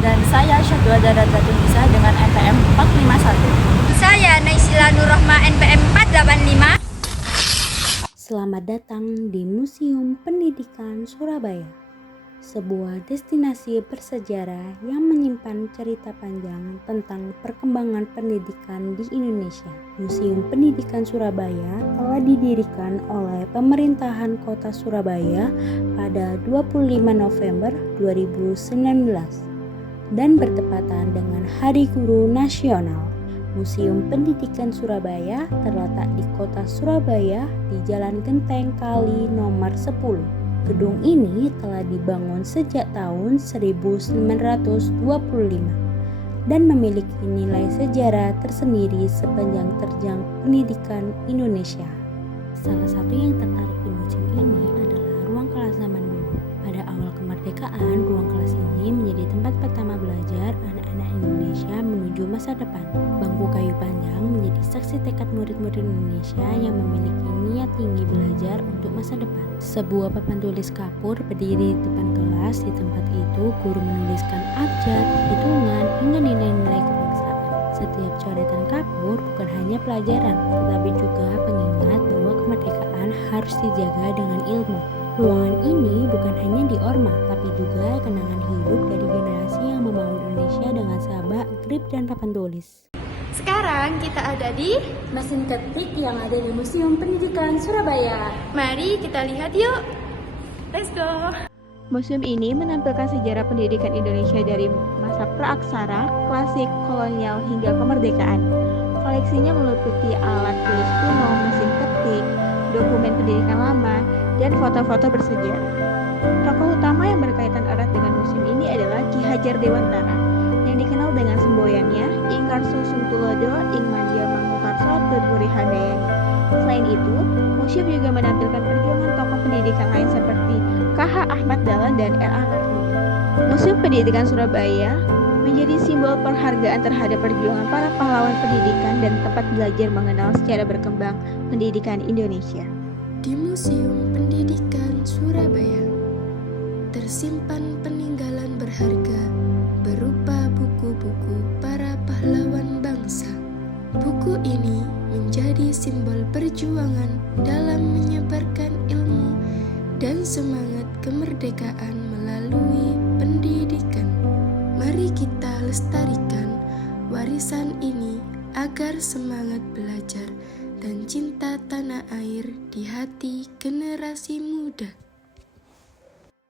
Dan saya Syahdu Adaratun Nisa dengan NPM 451. Saya Naisila Nurrohma NPM 485. Selamat datang di Museum Pendidikan Surabaya, sebuah destinasi bersejarah yang menyimpan cerita panjang tentang perkembangan pendidikan di Indonesia. Museum Pendidikan Surabaya telah didirikan oleh pemerintahan Kota Surabaya pada 25 November 2019 dan bertepatan dengan Hari Guru Nasional. Museum Pendidikan Surabaya terletak di Kota Surabaya di Jalan Genteng Kali nomor 10. Gedung ini telah dibangun sejak tahun 1925 dan memiliki nilai sejarah tersendiri sepanjang terjang pendidikan Indonesia. Salah satu yang tertarik di museum ini adalah ruang kelas zaman dulu. Pada awal kemerdekaan, ruang kelas ini menjadi tempat pertama belajar anak-anak Indonesia menuju masa depan. Bangku kayu panjang menjadi saksi tekad murid-murid Indonesia yang memiliki niat tinggi belajar untuk masa depan. Sebuah papan tulis kapur berdiri di depan kelas. Di tempat itu, guru menuliskan abjad, hitungan, hingga nilai-nilai kebangsaan. Setiap coretan kapur bukan hanya pelajaran, tetapi juga pengingat bahwa kemerdekaan harus dijaga dengan ilmu. Ruangan ini bukan hanya di Orma, tapi juga kenangan hidup dari generasi yang membangun Indonesia dengan sabak, grip, dan papan tulis. Sekarang kita ada di Mesin ketik yang ada di Museum Pendidikan Surabaya. Mari kita lihat yuk. Let's go. Museum ini menampilkan sejarah pendidikan Indonesia dari masa praaksara, klasik, kolonial, hingga kemerdekaan. Koleksinya meliputi alat tulis kuno, mesin ketik, dokumen pendidikan lama, dan foto-foto bersejarah. Tokoh utama yang berkaitan erat dengan museum ini adalah Ki Hajar Dewantara, yang dikenal dengan semboyannya Ing Karso Sungtulodo, Ing Mandya Mangkukarso, Tutpuri Handayani. Selain itu, museum juga menampilkan perjuangan tokoh pendidikan lain seperti K.H. Ahmad Dahlan dan R.A. Kartini. Museum Pendidikan Surabaya menjadi simbol penghargaan terhadap perjuangan para pahlawan pendidikan dan tempat belajar mengenal secara berkembang pendidikan Indonesia. Di Museum Pendidikan Surabaya tersimpan peninggalan berharga berupa buku-buku para pahlawan bangsa. Buku ini menjadi simbol perjuangan dalam menyebarkan ilmu dan semangat kemerdekaan melalui pendidikan. Mari kita lestarikan warisan ini agar semangat belajar dan cinta tanah air di hati generasi muda.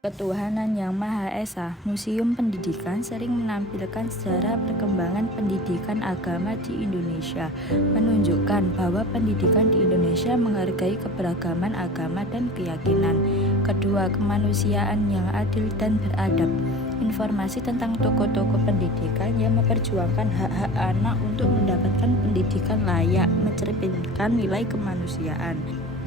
Ketuhanan Yang Maha Esa, Museum Pendidikan sering menampilkan sejarah perkembangan pendidikan agama di Indonesia, menunjukkan bahwa pendidikan di Indonesia menghargai keberagaman agama dan keyakinan. Kedua, kemanusiaan yang adil dan beradab. Informasi tentang tokoh-tokoh pendidikan yang memperjuangkan hak-hak anak untuk mendapatkan pendidikan layak, mencerminkan nilai kemanusiaan.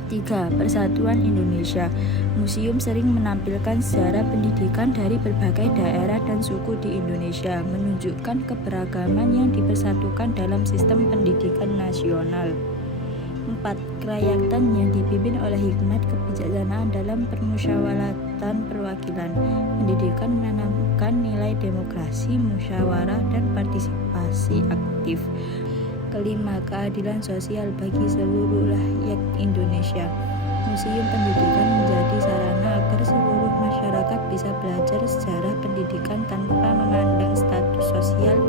3. Persatuan Indonesia. Museum sering menampilkan sejarah pendidikan dari berbagai daerah dan suku di Indonesia, menunjukkan keberagaman yang dipersatukan dalam sistem pendidikan nasional. 4. Kerakyatan yang dipimpin oleh hikmat kebijaksanaan dalam permusyawaratan perwakilan. Pendidikan menanamkan nilai demokrasi, musyawarah, dan partisipasi aktif. 5. Keadilan sosial bagi seluruh rakyat Indonesia. Museum Pendidikan menjadi sarana agar seluruh masyarakat bisa belajar sejarah pendidikan tanpa memandang status sosial,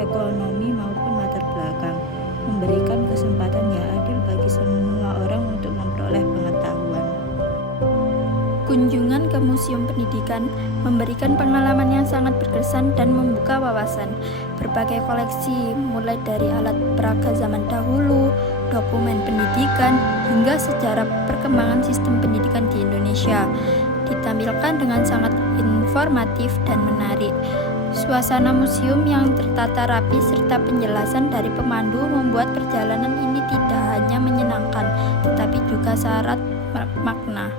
ekonomi, maupun latar belakang, memberikan kesempatan yang adil bagi semua orang untuk memperoleh pengetahuan. Kunjungan ke Museum Pendidikan memberikan pengalaman yang sangat berkesan dan membuka wawasan. Berbagai koleksi, mulai dari alat peraga zaman dahulu, dokumen pendidikan, hingga sejarah perkembangan sistem pendidikan di Indonesia, ditampilkan dengan sangat informatif dan menarik. Suasana museum yang tertata rapi serta penjelasan dari pemandu membuat perjalanan ini tidak hanya menyenangkan, tetapi juga syarat makna.